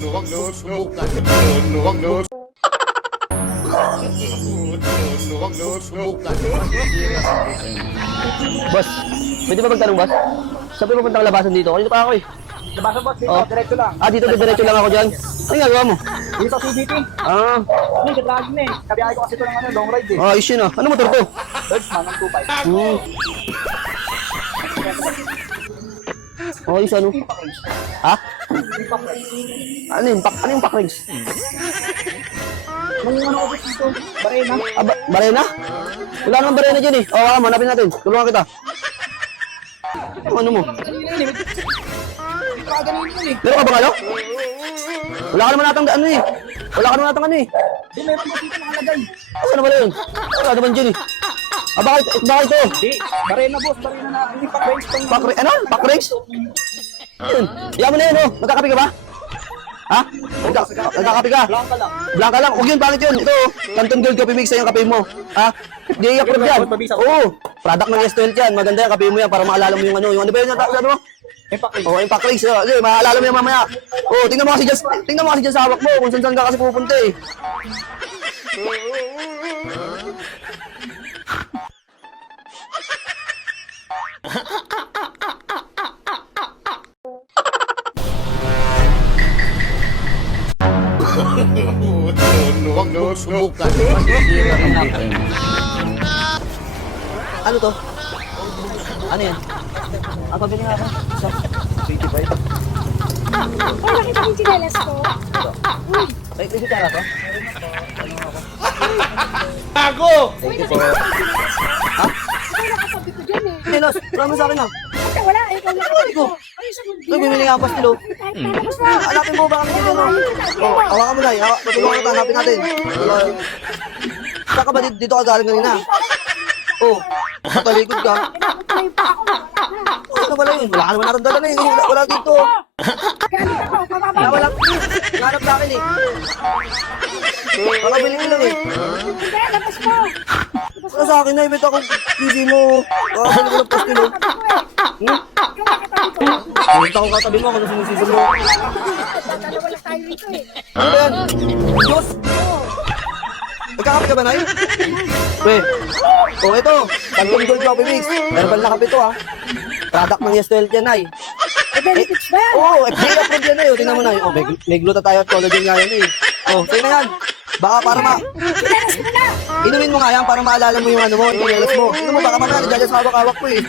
Huwag no, subukan. Huwag no. Huwag no, subukan. Boss, pwede ba magtanong, boss? Saan po pupunta ang labasan dito? Kanina pa ako eh. Labasan boss, dito, Oh. diretso lang. Ah, dito diretso lang ako dyan. Ano yung gagawa mo? Dito CBT. Ah, Ano yung lagi na eh. Kabiyahe ko kasi ito ng long ride eh. ayos yun ah. Ano motor to? Birdsman ng 2.5. Hmm. Ayos ano? Ha? Ano yung pack? Ano yung pack rigs? Nung ano ko dito, Barena. Ah, barena? Wala namang barena dyan eh. Oo, hanapin natin. Tulungan kita. Ano mo? Ganun yun eh. Meron ka bang ano? Wala ka naman natang ano eh. Wala ka naman natang ano eh. Di meron mo dito nakalagay. Ano ba yun? Wala naman dyan eh. Ah, bakit ito? Di, Barena boss, Barena na. Hindi pa range tong... Ano? Pack rigs? Yun. Iyan mo na yun oh. Nagkakape ka ba? Ha? Nagkakape ka? Blanca lang. Blanca lang. Huwag yun, bakit yun? Ito, Canton Gold Coffee Mix na yung kape mo. Ha? Hindi yung approve yan. Oo. Product ng S12 yan. Maganda yung kape mo yan para maalala mo yung ano. Yung ano ba yun? Sabi mo? May pakay. Oo, yung pack rigs. Sige, maalala mo yan mamaya. Oo, tingnan mo kasi dyan sa hawak mo. Kung saan ka kasi pupunta eh. Huwag no, subukan. Ano to? Ano yan? Ah, pabili nga ako. Isa. 25. Oh, nakita mo yung chinelas ko? Uy, Ay, ito kaya to? Tago! Thank you po. ikaw nakatabi ko dyan eh. Hindi, Los. Wala mo sa akin ah. Basta wala, ikaw nakatabi ko. Ay, sa Ay, bumili nga ang pastilo. Tapos na. Hanapin mo ba kami dito, no? Oh, hawakan mo na. Tutulungan kita, hanapin natin. Saan ka ba dito ka galing kanina? Oh, talikod ka. Inabot ko yung pa ako. Ano pala yun? Wala ka naman natin dala na eh. Wala dito. Galit ako, Wala, kababa. wala. Hanap sa akin eh. Baka bilhin lang eh. Hindi, labas mo. Wala sa akin na, ibit ako. Easy mo. Baka ko ng pastilo. Hmm? Ikaw nakatabi ko. Ibit ako katabi mo, kung sinisisan mo. Dalawa lang tayo rito eh. Ano ba yan? Diyos! Nagkakape ka ba, Nay? Pre. Oh, ito. Canton Gold Coffee Mix. Herbal na kape to, ha. Product ng Yes12 yan, Nay. May benefits ba yan? Oo, FDA approved yan, Nay. O, tingnan mo, Nay. Oh, may glutathione at collagen nga yan, eh. Oh, tingnan yan. Baka para Chinelas ko na. inumin mo nga yan para maalala mo yung ano mo, yung chinelas mo. Tingnan mo, baka mamaya, nandiyan sa hawak-hawak ko, eh.